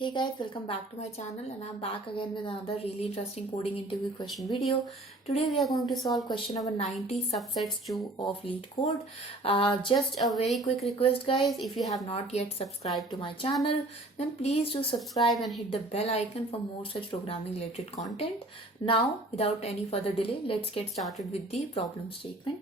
Hey guys, welcome back to my channel and I'm back again with another really interesting coding interview question video. Today we are going to solve question number 90 subsets 2 of Leetcode. Just a very quick request guys, if you have not yet subscribed to my channel, then please do subscribe and hit the bell icon for more such programming related content. Now without any further delay, let's get started with the problem statement.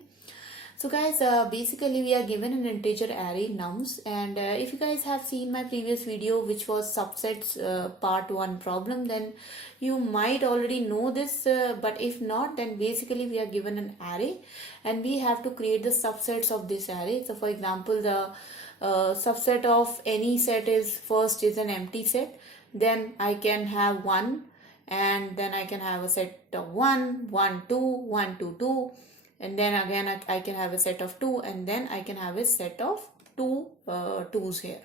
So guys, basically we are given an integer array nums, and if you guys have seen my previous video which was subsets part 1 problem, then you might already know this, but if not, then basically we are given an array and we have to create the subsets of this array. So for example, the subset of any set is first is an empty set, then I can have 1, and then I can have a set of 1, 1, 2, 1, 2, 2, and then again I can have a set of 2, and then I can have a set of 2's here.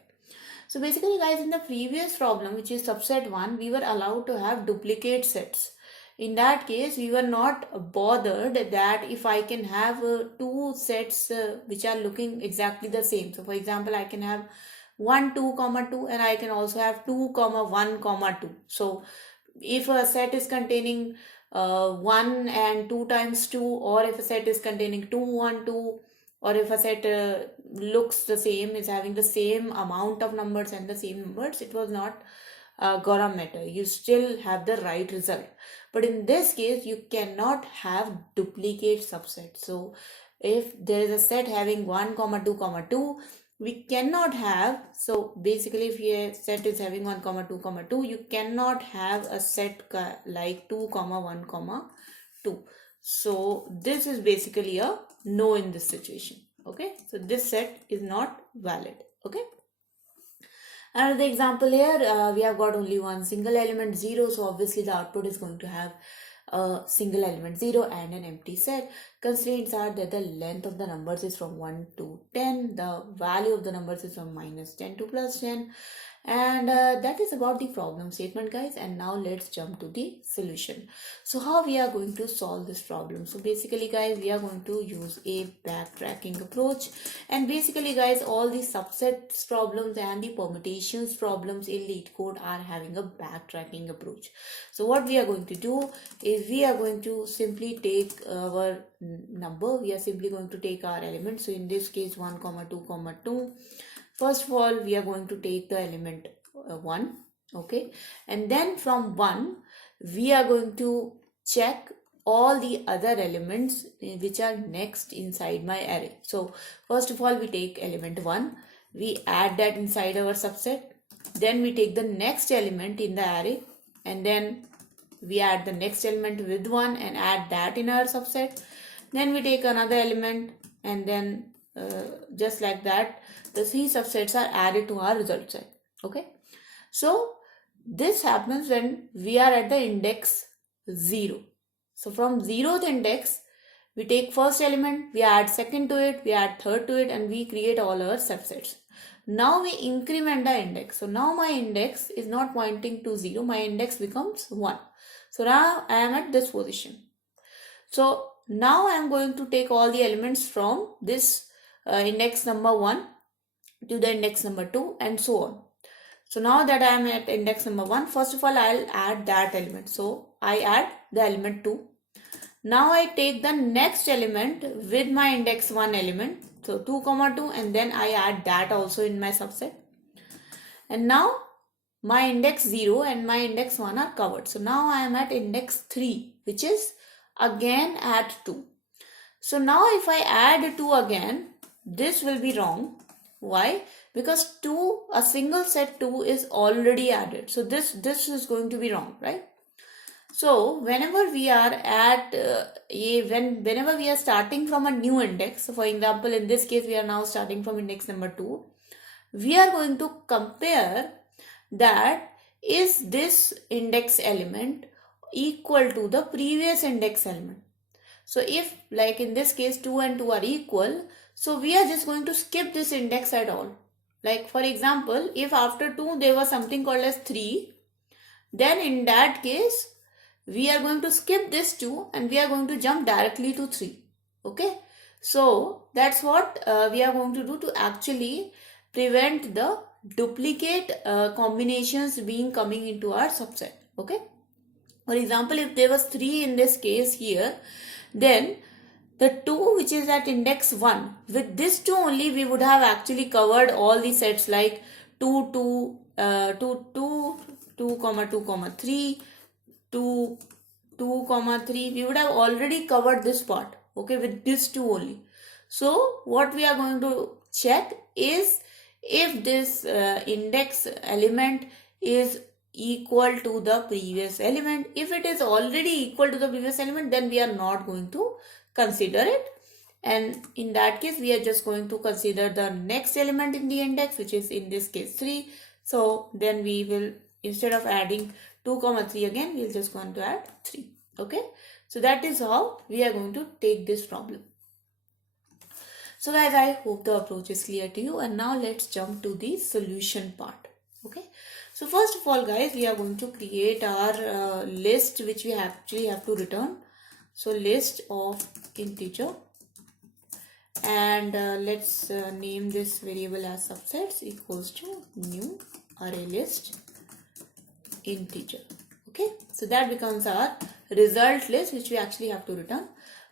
So basically guys, in the previous problem, which is subset 1, we were allowed to have duplicate sets. In that case, we were not bothered that if I can have two sets which are looking exactly the same. So for example, I can have 1 2 comma 2, and I can also have 2 comma 1 comma 2. So if a set is containing 1 and 2 times 2, or if a set is containing 2 1 2, or if a set looks the same, is having the same amount of numbers and the same numbers, it was not gonna matter. You still have the right result. But in this case, you cannot have duplicate subsets. So if there is a set having 1 comma 2 comma 2, we cannot have, so basically if your set is having 1 comma 2 comma 2, you cannot have a set like 2 comma 1 comma 2. So this is basically a no in this situation. Okay, so this set is not valid. Okay, another example here, we have got only one single element 0, so obviously the output is going to have a single element 0 and an empty set. Constraints are that the length of the numbers is from 1 to 10, the value of the numbers is from minus 10 to plus 10, and that is about the problem statement guys. And now let's jump to the solution. So how we are going to solve this problem? So basically guys, we are going to use a backtracking approach, and basically guys, all the subsets problems and the permutations problems in Leetcode are having a backtracking approach. So what we are going to do is we are going to simply take our number, we are simply going to take our element. So in this case 1 comma 2 comma 2, first of all we are going to take the element 1, okay, and then from 1 we are going to check all the other elements which are next inside my array. So first of all we take element 1, we add that inside our subset, then we take the next element in the array, and then we add the next element with 1 and add that in our subset. Then we take another element, and then just like that, the 3 subsets are added to our result set. Okay, so this happens when we are at the index 0. So from 0th index, we take first element, we add second to it, we add third to it, and we create all our subsets. Now we increment the index. So now my index is not pointing to 0, my index becomes 1. So now I am at this position. So now I am going to take all the elements from this index number 1 to the index number 2 and so on. So now that I am at index number 1, first of all I'll add that element. So I add the element 2. Now I take the next element with my index 1 element. So 2 comma 2, and then I add that also in my subset. And now my index 0 and my index 1 are covered. So now I am at index 3, which is again at 2. So now if I add 2 again, this will be wrong. Why? Because 2, a single set 2 is already added. So this is going to be wrong, right? So whenever we are at whenever we are starting from a new index, so for example in this case we are now starting from index number 2, we are going to compare that is this index element equal to the previous index element. So if like in this case 2 and 2 are equal, so we are just going to skip this index at all. Like for example, if after 2 there was something called as 3, then in that case we are going to skip this 2 and we are going to jump directly to 3. Okay, so that's what we are going to do to actually prevent the duplicate combinations being coming into our subset. Okay. For example, if there was 3 in this case here, then the 2 which is at index 1, with this 2 only we would have actually covered all the sets like 2, 2, 2, 2, 2, 2, 3, 2, 2, 3. We would have already covered this part, okay, with this 2 only. So what we are going to check is if this index element is equal to the previous element. If it is already equal to the previous element, then we are not going to consider it, and in that case we are just going to consider the next element in the index, which is in this case 3. So then we will, instead of adding 2, 3 again, we'll just going to add 3. Okay, so that is how we are going to take this problem. So guys, I hope the approach is clear to you, and now let's jump to the solution part. Okay, so first of all guys, we are going to create our list which we actually have to return. So list of integer, and let's name this variable as subsets equals to new array list integer. Okay, so that becomes our result list which we actually have to return.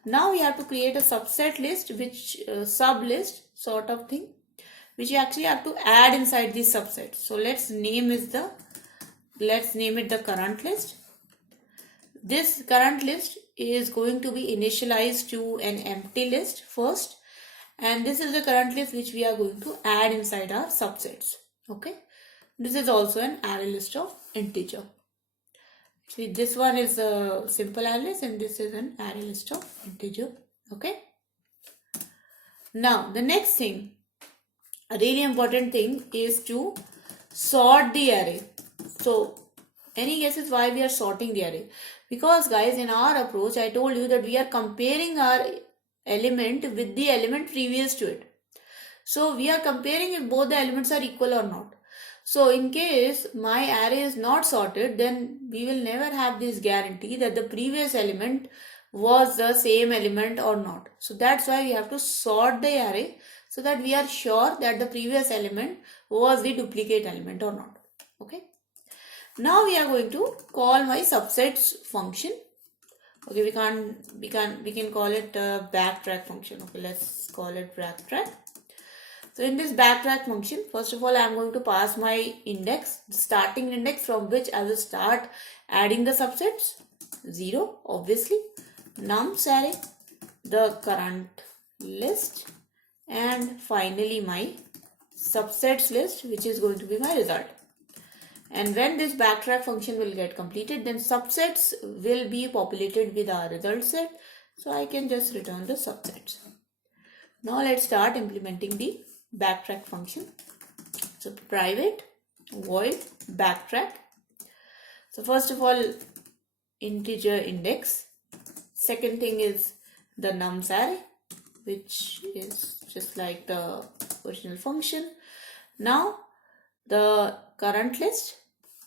Now we have to create a subset list, which sub list sort of thing, which you actually have to add inside the subset. So let's name it the current list. This current list is going to be initialized to an empty list first, and this is the current list which we are going to add inside our subsets. Okay, this is also an array list of integer. See, this one is a simple array list and this is an array list of integer. Okay, now the next thing, a really important thing, is to sort the array. So any guesses why we are sorting the array? Because guys, in our approach, I told you that we are comparing our element with the element previous to it. So we are comparing if both the elements are equal or not. So in case my array is not sorted, then we will never have this guarantee that the previous element was the same element or not. So that's why we have to sort the array so that we are sure that the previous element was the duplicate element or not. Okay. Now we are going to call my subsets function. Okay, we can call it a backtrack function. Okay, let's call it backtrack. So in this backtrack function, first of all, I am going to pass my index, the starting index from which I will start adding the subsets. 0, obviously, nums array, the current list, and finally my subsets list, which is going to be my result. And when this backtrack function will get completed, then subsets will be populated with our result set. So I can just return the subsets. Now let's start implementing the backtrack function. So private void backtrack. So first of all, integer index. Second thing is the nums array, which is just like the original function. Now the current list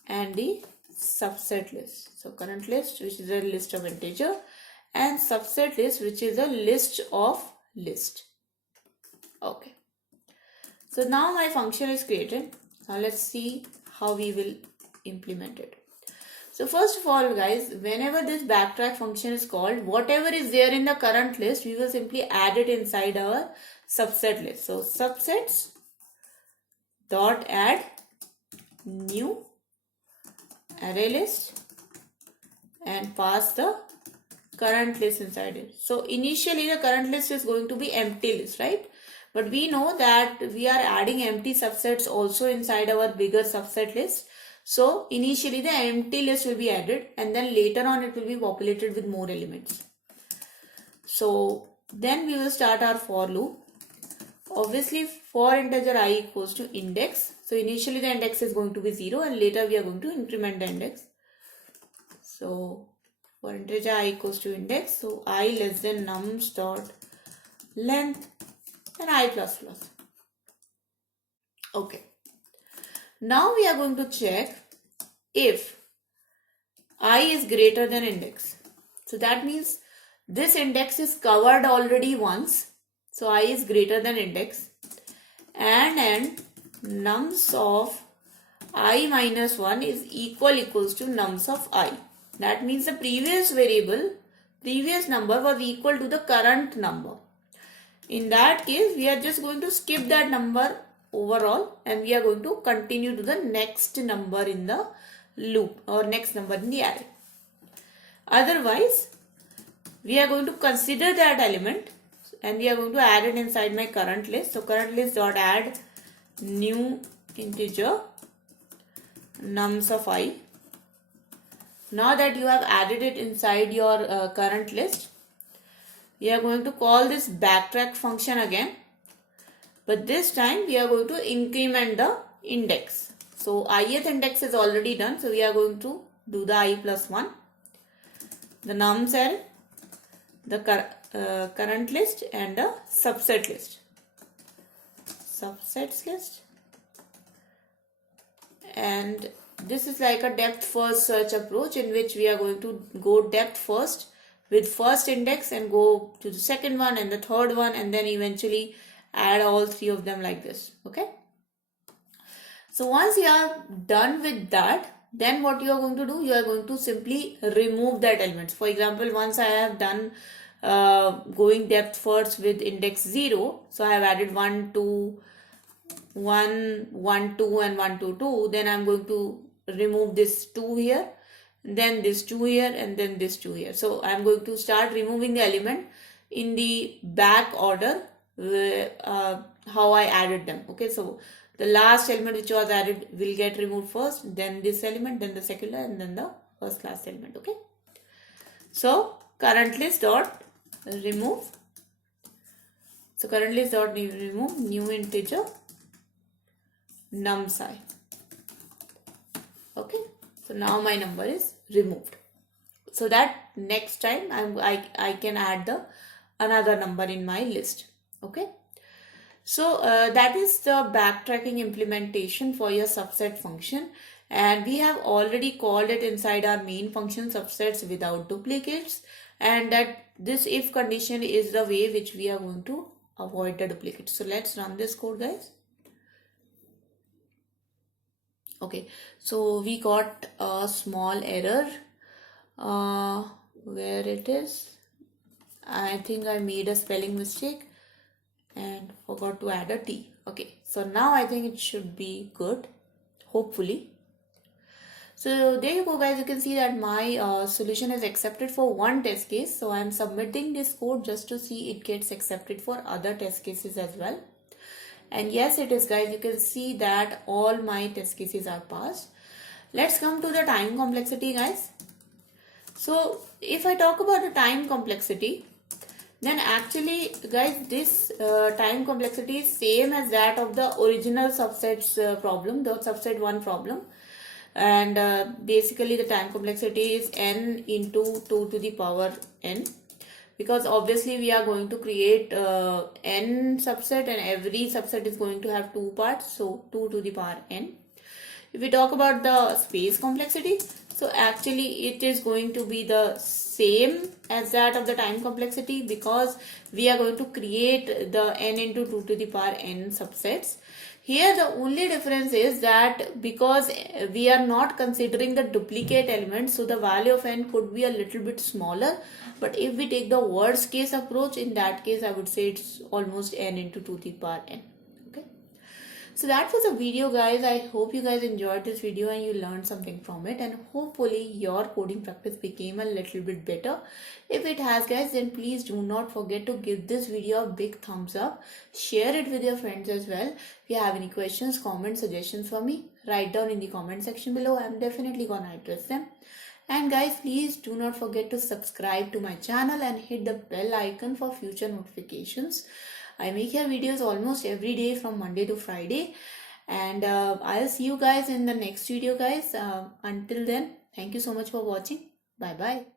and the subset list. So current list, which is a list of integer, and subset list, which is a list of list. Okay. So now my function is created. Now let's see how we will implement it. So first of all guys, whenever this backtrack function is called, whatever is there in the current list, we will simply add it inside our subset list. So subsets dot add new array list and pass the current list inside it. So initially the current list is going to be empty list, right? But we know that we are adding empty subsets also inside our bigger subset list. So initially the empty list will be added and then later on it will be populated with more elements. So then we will start our for loop. Obviously for integer I equals to index. So initially the index is going to be 0 and later we are going to increment the index. So for integer I equals to index, so I less than nums dot length and I plus plus. Okay. Now we are going to check if I is greater than index. So that means this index is covered already once. So I is greater than index and nums of I minus 1 is equals to nums of I. That means the previous number was equal to the current number. In that case, we are just going to skip that number overall and we are going to continue to the next number in the loop or next number in the array. Otherwise, we are going to consider that element and we are going to add it inside my current list. So current list dot add new integer nums of I. Now that you have added it inside your current list, we are going to call this backtrack function again. But this time we are going to increment the index. So ith index is already done. So we are going to do the I plus 1. The nums array, the current list and the subset list. Subsets list. And this is like a depth first search approach in which we are going to go depth first with first index and go to the second one and the third one and then eventually add all three of them like this. Okay. So once you are done with that, then what you are going to do, you are going to simply remove that element. For example, once I have done going depth first with index 0, so I have added 1, 2, 1, 1, 2 and 1, 2, 2. Then I am going to remove this 2 here, then this 2 here and then this 2 here. So I am going to start removing the element in the back order how I added them. Okay, so the last element which was added will get removed first, then this element, then the second and then the first class element. Okay, so current list dot remove. So current list dot remove new integer nums I. Okay, so now my number is removed, so that next time I can add the another number in my list. Okay, so that is the backtracking implementation for your subset function, and we have already called it inside our main function subsets without duplicates, and that this if condition is the way which we are going to avoid the duplicates. So let's run this code, guys. Okay, so we got a small error where it is. I think I made a spelling mistake and forgot to add a T. Okay, so now I think it should be good, hopefully. So there you go, guys. You can see that my solution is accepted for one test case. So I am submitting this code just to see it gets accepted for other test cases as well. And yes, it is, guys. You can see that all my test cases are passed. Let's come to the time complexity, guys. So if I talk about the time complexity, then actually, guys, this time complexity is same as that of the original subsets problem, the subset 1 problem. And basically the time complexity is n into 2 to the power n, because obviously we are going to create n subset and every subset is going to have 2 parts, so 2 to the power n. If we talk about the space complexity, so actually it is going to be the same as that of the time complexity, because we are going to create the n into 2 to the power n subsets. Here the only difference is that because we are not considering the duplicate elements, so the value of n could be a little bit smaller. But if we take the worst case approach, in that case I would say it's almost n into 2 to the power n. Okay. So that was a video, guys. I hope you guys enjoyed this video and you learned something from it, and hopefully your coding practice became a little bit better. If it has, guys, then please do not forget to give this video a big thumbs up. Share it with your friends as well. If you have any questions, comments, suggestions for me, write down in the comment section below. I'm definitely gonna address them. And guys, please do not forget to subscribe to my channel and hit the bell icon for future notifications. I make here videos almost every day from Monday to Friday, and I'll see you guys in the next video, guys. Until then, thank you so much for watching. Bye bye.